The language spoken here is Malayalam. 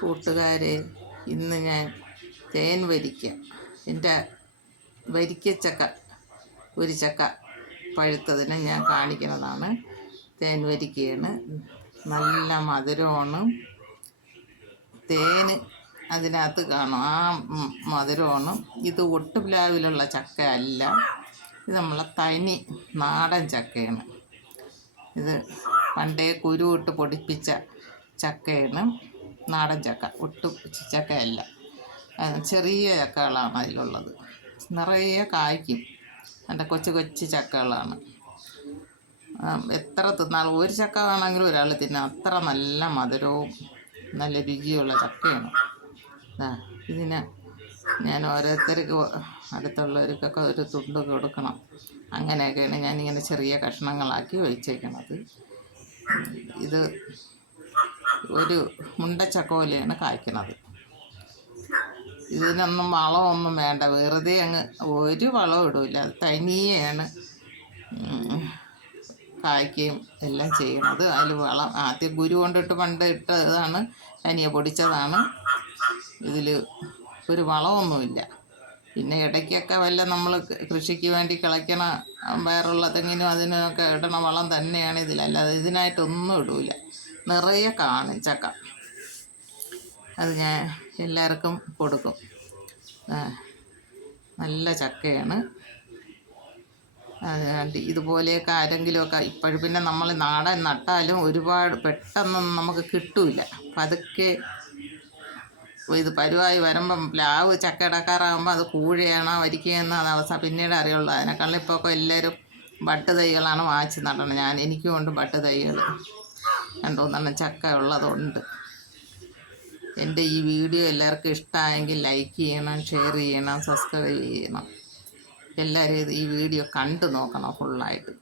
കൂട്ടുകാരെ, ഇന്ന് ഞാൻ തേൻ വരിക്ക, എൻ്റെ വരിക്കച്ചക്ക, ഒരു ചക്ക പഴുത്തതിനെ ഞാൻ കാണിക്കുന്നതാണ്. തേൻ വരിക്കയാണ്, നല്ല മധുരമാണ്. തേൻ അതിനകത്ത് കാണും, ആ മധുരമാണ്. ഇത് ഒട്ടുപ്ലാവിലുള്ള ചക്ക അല്ല, ഇത് നമ്മളെ തനി നാടൻ ചക്കയാണ്. ഇത് പണ്ടേ കുരുവിട്ട് പൊടിപ്പിച്ച ചക്കയാണ്, നാടൻ ചക്ക. ഒട്ടും ചക്കയല്ല, ചെറിയ ചക്കകളാണ് അതിലുള്ളത്. നിറയെ കായ്ക്കും, എൻ്റെ കൊച്ചു കൊച്ചു ചക്കകളാണ്. എത്ര തിന്നാലും ഒരു ചക്ക വേണമെങ്കിലും ഒരാൾ തിന്നാം, അത്ര നല്ല മധുരവും നല്ല രുചിയുള്ള ചക്കയാണ്. ഇതിന് ഞാൻ ഓരോരുത്തർക്ക് അടുത്തുള്ളവർക്കൊക്കെ ഒരു തുണ്ട് കൊടുക്കണം. അങ്ങനെയൊക്കെയാണ് ഞാനിങ്ങനെ ചെറിയ കഷ്ണങ്ങളാക്കി വെച്ചേക്കണത്. ഇത് ഒരു മുണ്ടച്ചക്ക പോലെയാണ് കായ്ക്കുന്നത്. ഇതിനൊന്നും വളമൊന്നും വേണ്ട, വെറുതെ അങ്ങ് ഒരു വളവും ഇടില്ല. തനിയെയാണ് കായ്ക്കുകയും എല്ലാം ചെയ്യുന്നത്. അതിൽ വളം ആദ്യം കുരു കൊണ്ടിട്ട് പണ്ട് ഇട്ടതാണ്, തനിയെ പൊടിച്ചതാണ്. ഇതിൽ ഒരു വളമൊന്നുമില്ല. പിന്നെ ഇടയ്ക്കൊക്കെ വല്ല നമ്മൾ കൃഷിക്ക് വേണ്ടി കിളയ്ക്കണ വേറുള്ള തെങ്ങിനും അതിനൊക്കെ ഇടണ വളം തന്നെയാണ് ഇതിലല്ലാതെ ഇതിനായിട്ടൊന്നും ഇടില്ല. നിറയെ കാണും ചക്ക. അത് ഞാൻ എല്ലാവർക്കും കൊടുക്കും. നല്ല ചക്കയാണ്. ഇതുപോലെയൊക്കെ ആരെങ്കിലുമൊക്കെ ഇപ്പോഴും പിന്നെ നമ്മൾ നാടൻ നട്ടാലും ഒരുപാട് പെട്ടെന്നൊന്നും നമുക്ക് കിട്ടില്ല. പതുക്കെ ഇത് പരുവായി വരുമ്പം പ്ലാവ് ചക്ക ഇടക്കാറാകുമ്പോൾ അത് കൂഴയാണോ വരിക്കയെന്നാണ് അവസ്ഥ പിന്നീട് അറിയുള്ളൂ. അതിനേക്കാളും ഇപ്പോൾ എല്ലാവരും ബട്ട് തൈകളാണ് വാങ്ങിച്ച് നടണം. എനിക്കും ഉണ്ട് ബട്ട് തൈകൾ, 2-3 ചക്ക ഉള്ളതുണ്ട്. എൻ്റെ ഈ വീഡിയോ എല്ലാവർക്കും ഇഷ്ടമായെങ്കിൽ ലൈക്ക് ചെയ്യണം, ഷെയർ ചെയ്യണം, സബ്സ്ക്രൈബ് ചെയ്യണം. എല്ലാവരും ഈ വീഡിയോ കണ്ടു നോക്കണം ഫുള്ളായിട്ട്.